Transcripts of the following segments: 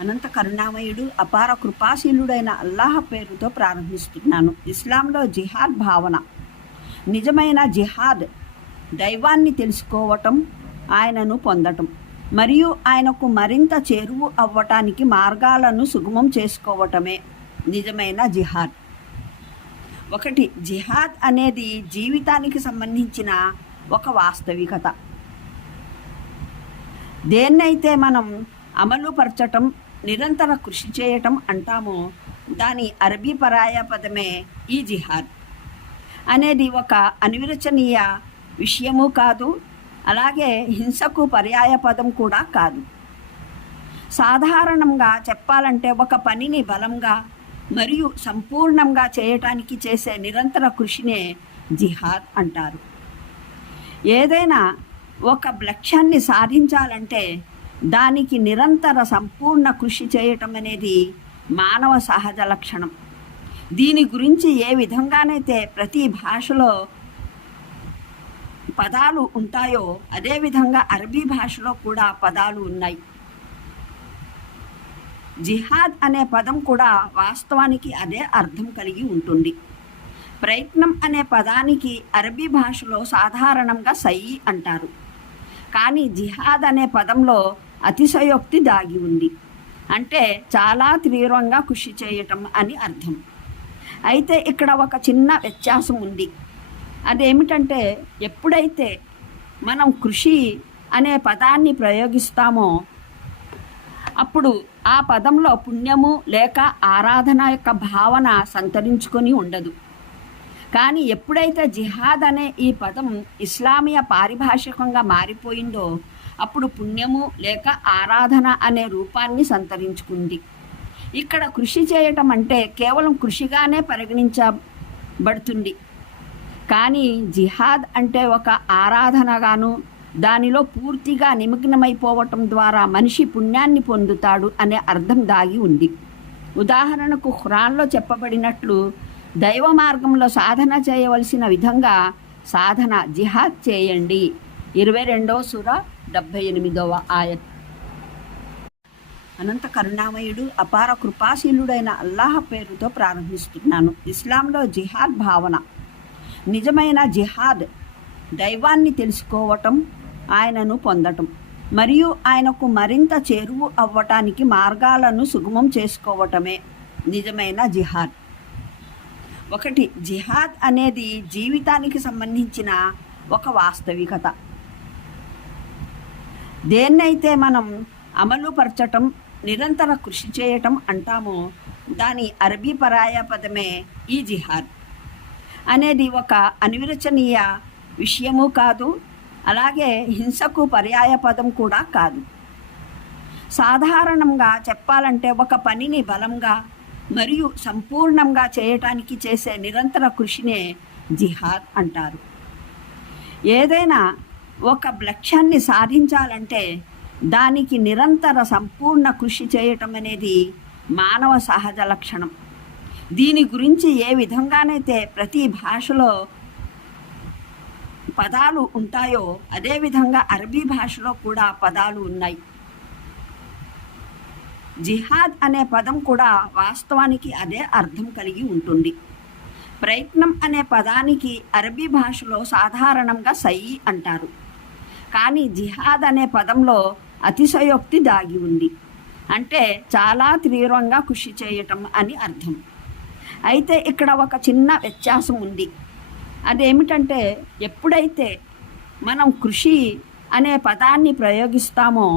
అనంత కరుణామయుడు అపార కృపాశీలుడైన అల్లాహ్ పేరుతో ప్రారంభిస్తున్నాను. ఇస్లాంలో జిహాద్ భావన. నిజమైన జిహాద్ దైవాన్ని తెలుసుకోవటం ఆయనను పొందటం మరియు ఆయనకు మరింత చేరువు అవ్వటానికి మార్గాలను సుగమం చేసుకోవటమే నిజమైన జిహాద్. ఒకటి జిహాద్ అనేది జీవితానికి సంబంధించిన ఒక వాస్తవికత. దేన్నైతే మనం అమలుపరచటం నిరంతర కృషి చేయటం అంటామో. దాని అరబీ పరాయ పదమే ఈ జిహాద్. అనేది ఒక అనిర్వచనీయ విషయము కాదు అలాగే హింసకు పర్యాయ పదం కూడా కాదు. సాధారణంగా చెప్పాలంటే ఒక పనిని బలంగా మరియు సంపూర్ణంగా చేయటానికి చేసే నిరంతర కృషినే జిహాద్ అంటారు. ఏదైనా ఒక లక్ష్యాన్ని సాధించాలంటే దానికి నిరంతర సంపూర్ణ కృషి చేయటం అనేది మానవ సహజ లక్షణం. దీని గురించి ఏ విధంగానైతే ప్రతి భాషలో పదాలు ఉంటాయో అదేవిధంగా అరబీ భాషలో కూడా పదాలు ఉన్నాయి. జిహాద్ అనే పదం కూడా వాస్తవానికి అదే అర్థం కలిగి ఉంటుంది. ప్రయత్నం అనే పదానికి అరబీ భాషలో సాధారణంగా సయ్యి అంటారు. కానీ జిహాద్ అనే పదంలో అతిశయోక్తి దాగి ఉంది. అంటే చాలా తీవ్రంగా కృషి చేయటం అని అర్థం. అయితే ఇక్కడ ఒక చిన్న వ్యత్యాసం ఉంది. అదేమిటంటే ఎప్పుడైతే మనం కృషి అనే పదాన్ని ప్రయోగిస్తామో అప్పుడు ఆ పదంలో పుణ్యము లేక ఆరాధన యొక్క భావన సంతరించుకొని ఉండదు. కానీ ఎప్పుడైతే జిహాద్ అనే ఈ పదం ఇస్లామీయ పారిభాషికంగా మారిపోయిందో అప్పుడు పుణ్యము లేక ఆరాధన అనే రూపాన్ని సంతరించుకుంది. ఇక్కడ కృషి చేయటం అంటే కేవలం కృషిగానే పరిగణించబడుతుంది. కానీ జిహాద్ అంటే ఒక ఆరాధనగాను దానిలో పూర్తిగా నిమగ్నమైపోవటం ద్వారా మనిషి పుణ్యాన్ని పొందుతాడు అనే అర్థం దాగి ఉంది. ఉదాహరణకు ఖురాన్లో చెప్పబడినట్లు దైవ మార్గంలో సాధన చేయవలసిన విధంగా సాధన జిహాద్ చేయండి. ఇరవై రెండవ సూర డెబ్భై ఎనిమిదవ ఆయత్. అనంత కరుణామయుడు అపార కృపాశీలుడైన అల్లాహ్ పేరుతో ప్రారంభిస్తున్నాను. ఇస్లాంలో జిహాద్ భావన. నిజమైన జిహాద్ దైవాన్ని తెలుసుకోవటం ఆయనను పొందటం మరియు ఆయనకు మరింత చేరువు అవ్వటానికి మార్గాలను సుగమం చేసుకోవటమే నిజమైన జిహాద్. ఒకటి జిహాద్ అనేది జీవితానికి సంబంధించిన ఒక వాస్తవికత. దేన్నైతే మనం అమలుపరచటం నిరంతర కృషి చేయటం అంటామో దాని అరబీ పరాయ పదమే ఈ జిహాద్. అనేది ఒక అనిర్వచనీయ విషయము కాదు అలాగే హింసకు పర్యాయ పదం కూడా కాదు. సాధారణంగా చెప్పాలంటే ఒక పనిని బలంగా మరియు సంపూర్ణంగా చేయటానికి చేసే నిరంతర కృషినే జిహాద్ అంటారు. ఏదైనా ఒక లక్ష్యాన్ని సాధించాలంటే దానికి నిరంతర సంపూర్ణ కృషి చేయటం అనేది మానవ సహజ లక్షణం. దీని గురించి ఏ విధంగానైతే ప్రతి భాషలో పదాలు ఉంటాయో అదేవిధంగా అరబీ భాషలో కూడా పదాలు ఉన్నాయి. జిహాద్ అనే పదం కూడా వాస్తవానికి అదే అర్థం కలిగి ఉంటుంది. ప్రయత్నం అనే పదానికి అరబీ భాషలో సాధారణంగా సయ్యి అంటారు. కానీ జిహాద్ అనే పదంలో అతిశయోక్తి దాగి ఉంది. అంటే చాలా తీవ్రంగా కృషి చేయటం అని అర్థం. అయితే ఇక్కడ ఒక చిన్న వ్యత్యాసం ఉంది. అదేమిటంటే ఎప్పుడైతే మనం కృషి అనే పదాన్ని ప్రయోగిస్తామో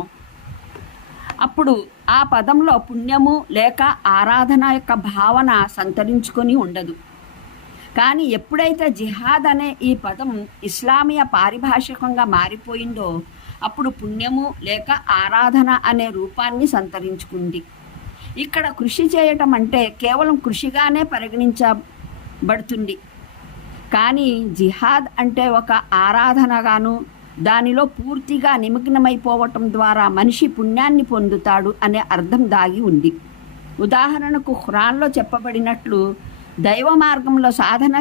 అప్పుడు ఆ పదంలో పుణ్యము లేక ఆరాధన యొక్క భావన సంతరించుకొని ఉండదు. కానీ ఎప్పుడైతే జిహాద్ అనే ఈ పదం ఇస్లామీయ పారిభాషికంగా మారిపోయిందో అప్పుడు పుణ్యము లేక ఆరాధన అనే రూపాన్ని సంతరించుకుంది. ఇక్కడ కృషి చేయటం అంటే కేవలం కృషిగానే పరిగణించబడుతుంది. కానీ జిహాద్ అంటే ఒక ఆరాధనగాను దానిలో పూర్తిగా నిమగ్నమైపోవటం ద్వారా మనిషి పుణ్యాన్ని పొందుతాడు అనే అర్థం దాగి ఉంది. ఉదాహరణకు ఖురాన్లో చెప్పబడినట్లు దైవ మార్గంలో సాధన